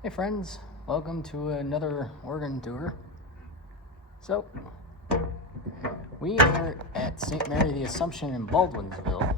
Hey friends, welcome to another organ tour. So, we are at St. Mary the Assumption in Baldwinsville,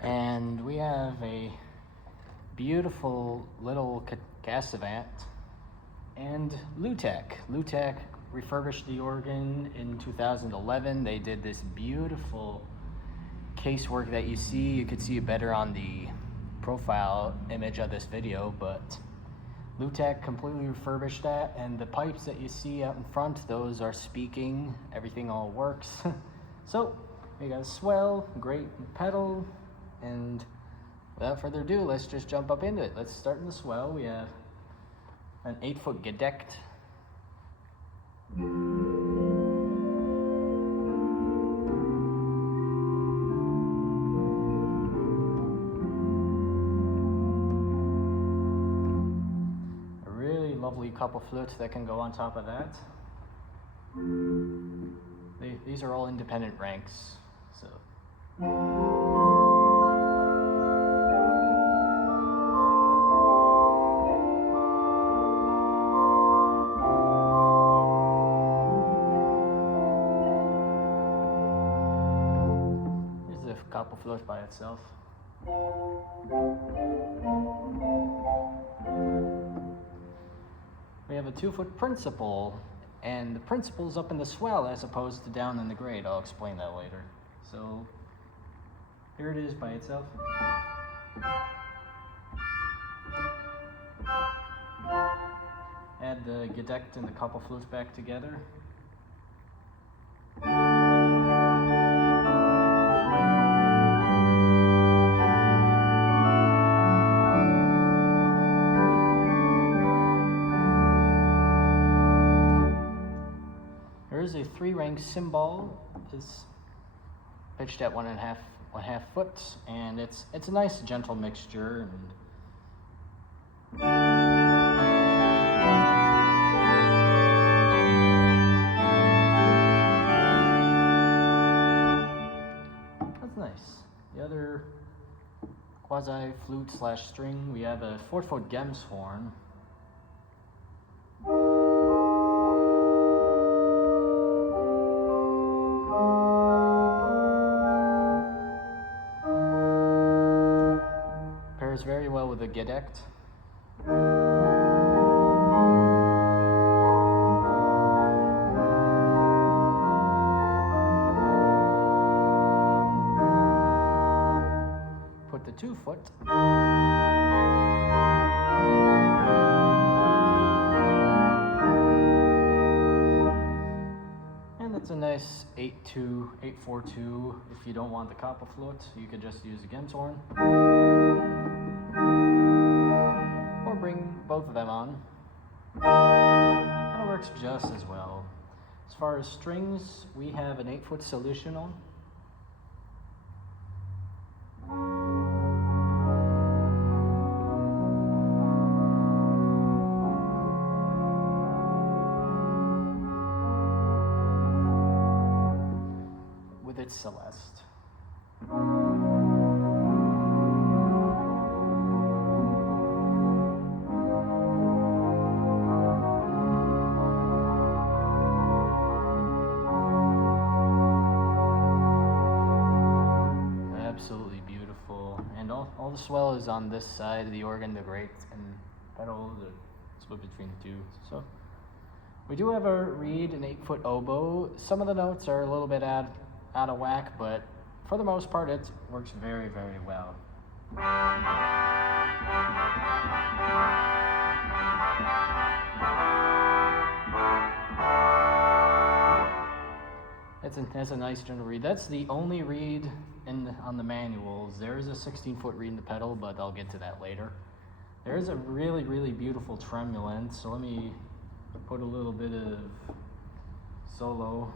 and we have a beautiful little Casavant and Lewtak. Lewtak refurbished the organ in 2011. They did this beautiful casework that you see. You could see it better on the profile image of this video, but Lewtak completely refurbished that, and the pipes that you see out in front, those are speaking. Everything all works. So we got a swell, great pedal, and without further ado, let's just jump up into it. Let's start in the swell. We have an 8-foot gedeckt. Lovely couple flutes that can go on top of that. These are all independent ranks, so. Here's a couple flute by itself. We have a 2-foot principal, and the principal is up in the swell as opposed to down in the grade. I'll explain that later. So here it is by itself. Add the gedeckt and the couple flutes back together. There's a 3-rank cymbal. It's pitched at 1.5 foot, and it's a nice gentle mixture. That's nice. The other quasi flute / string, we have a 4-foot Gems horn. Pairs very well with the gedeckt. Put the 2-foot. And it's a nice 8-2, 8-4-2. If you don't want the copper flute, you could just use a Gems horn. Or bring both of them on. And it works just as well. As far as strings, we have an 8-foot solution on. With its Celeste. Absolutely beautiful, and all the swell is on this side of the organ, the grate and pedal, the split between the two. So we do have a reed, an 8-foot oboe. Some of the notes are a little bit out of whack, but for the most part, it works very, very well. That's a nice gentle reed. That's the only reed on the manuals. There is a 16-foot reed in the pedal, but I'll get to that later. There is a really, really beautiful tremulant, so let me put a little bit of solo.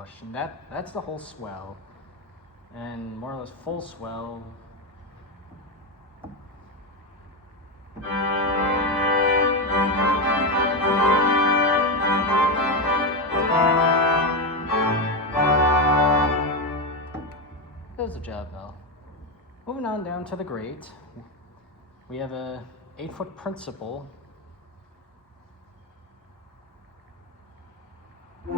wash, and that's the whole swell, and more or less full swell. Does the job well. Moving on down to the grate, we have a 8-foot principal. We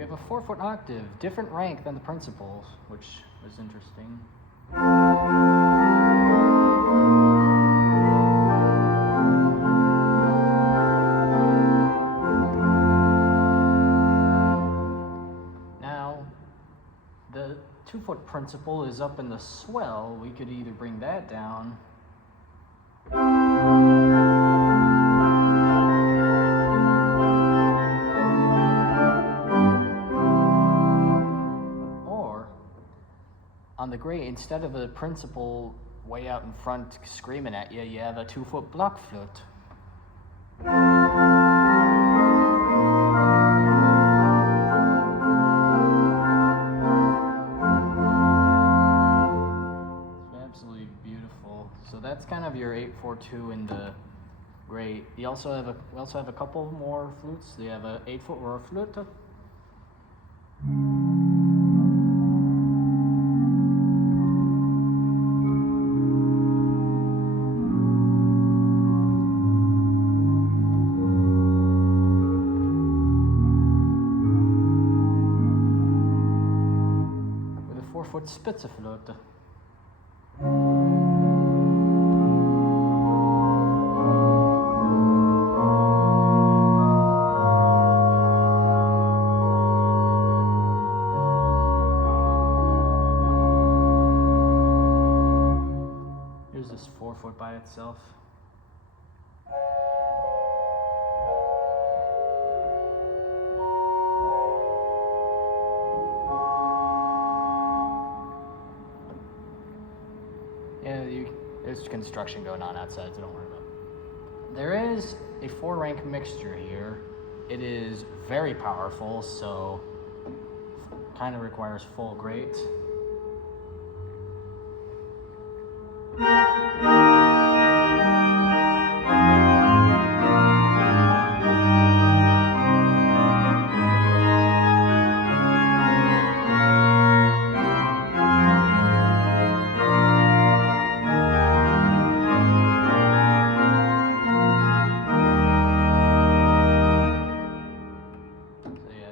have a 4-foot octave, different rank than the principals, which was interesting. The 2-foot principal is up in the swell. We could either bring that down or on the grate, instead of a principal way out in front screaming at you, you have a 2-foot block flute. So that's kind of your 8-4-2 in the grate. We also have a couple more flutes. They have a 8-foot roar flute. With a 4-foot Spitzerflute. This 4-foot by itself. Yeah, there's construction going on outside, so don't worry about it. There is a 4-rank mixture here. It is very powerful, so kind of requires full grate.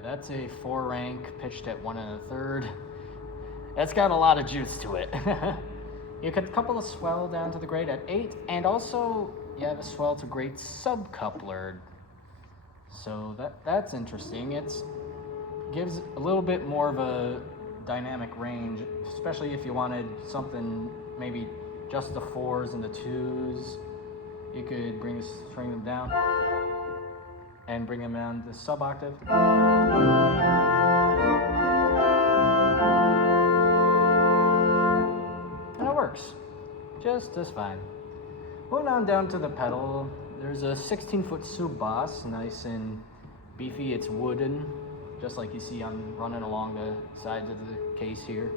That's a 4-rank pitched at 1 1/3. That's got a lot of juice to it. You could couple a swell down to the grate at 8, and also you have a swell to grate subcouplered. So that's interesting. It gives a little bit more of a dynamic range, especially if you wanted something maybe just the 4s and the 2s. You could string them down and bring them down to sub-octave. And it works just as fine. Moving on down to the pedal, there's a 16-foot sub bass, nice and beefy. It's wooden, just like you see on running along the sides of the case here.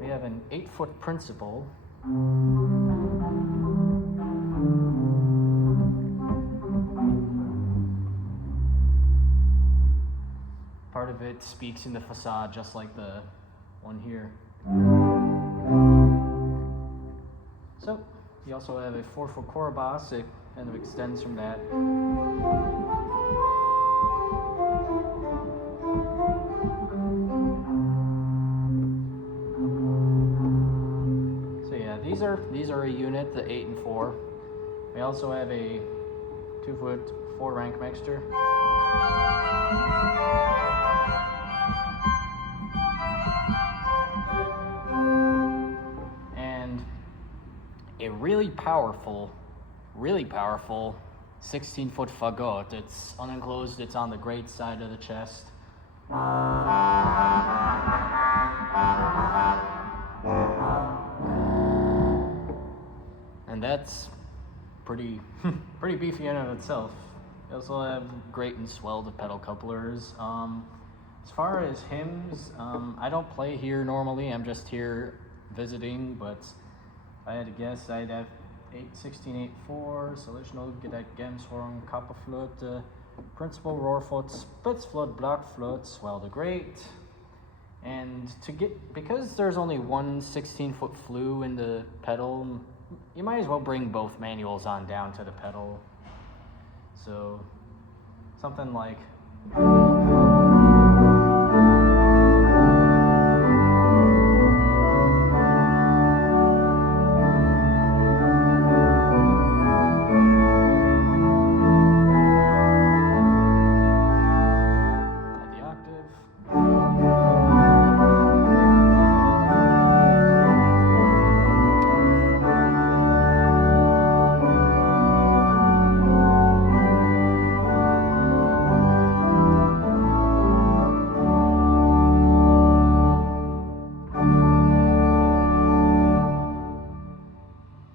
We have an 8-foot principal. Part of it speaks in the facade, just like the one here. So, you also have a 4-foot Corabas. It kind of extends from that. So yeah, these are a unit, the 8 and 4. We also have a 2-foot 4-rank mixture. A really powerful 16-foot fagot. It's unenclosed, it's on the great side of the chest. And that's pretty pretty beefy in and of itself. You also have great and swelled pedal couplers. As far as hymns, I don't play here normally. I'm just here visiting, but if I had to guess, I'd have 16-8-4, Solutional Gedeck Gemshorn, Kapperflöte, Principal Rohrfoot, Spitzflöte, Blockflöte, Swell the Great. And because there's only one 16-foot flue in the pedal, you might as well bring both manuals on down to the pedal. So something like at the octave.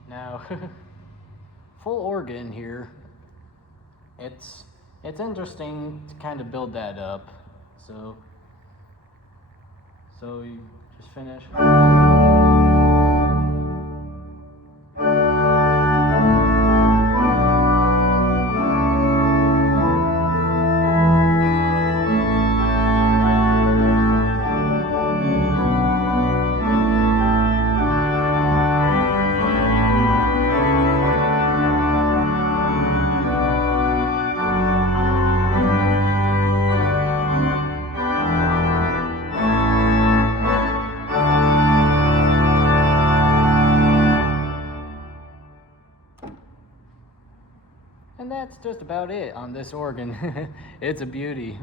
Now, full organ here, it's interesting to kind of build that up. So you just finish. And that's just about it on this organ. It's a beauty.